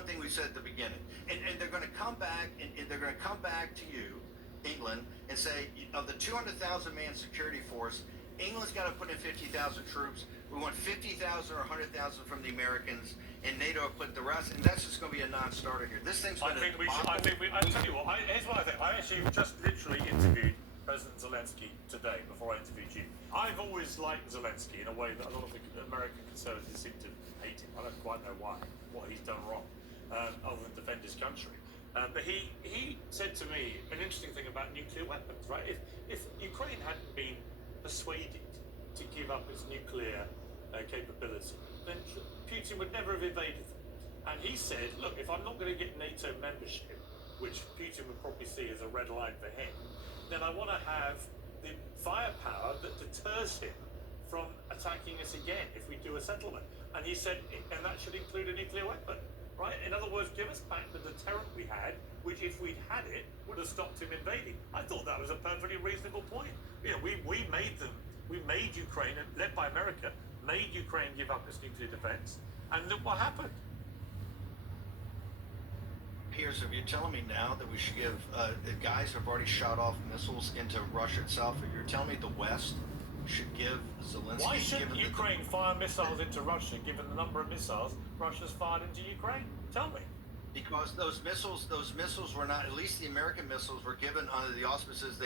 one thing we said at the beginning. And they're going to come back, and they're going to come back to you, England, and say, of the 200,000 man security force, England's got to put in 50,000 troops. We want 50,000 or 100,000 from the Americans, and NATO will put the rest. And that's just going to be a non-starter here. This thing's going to. I tell you what. Here's what I think. I actually just literally interviewed President Zelensky today before I interviewed you. I've always liked Zelensky in a way that a lot of the American conservatives seem to hate him. I don't quite know why, what he's done wrong, other than defend his country. But he said to me an interesting thing about nuclear weapons, right? If Ukraine hadn't been persuaded to give up its nuclear capability, then Putin would never have invaded them. And he said, look, if I'm not going to get NATO membership, which Putin would probably see as a red line for him, then I want to have the firepower that deters him from attacking us again if we do a settlement. And he said, and that should include a nuclear weapon, right? In other words, give us back the deterrent we had, which if we'd had it, would have stopped him invading. I thought that was a perfectly reasonable point. You know, we made Ukraine, led by America, made Ukraine give up its nuclear defense, and look what happened. Piers, if you're telling me now that we should give, the guys have already shot off missiles into Russia itself, if you're telling me the West should give Zelensky... Why shouldn't Ukraine fire missiles into Russia, given the number of missiles Russia's fired into Ukraine? Tell me. Because those missiles were not, at least the American missiles were given under the auspices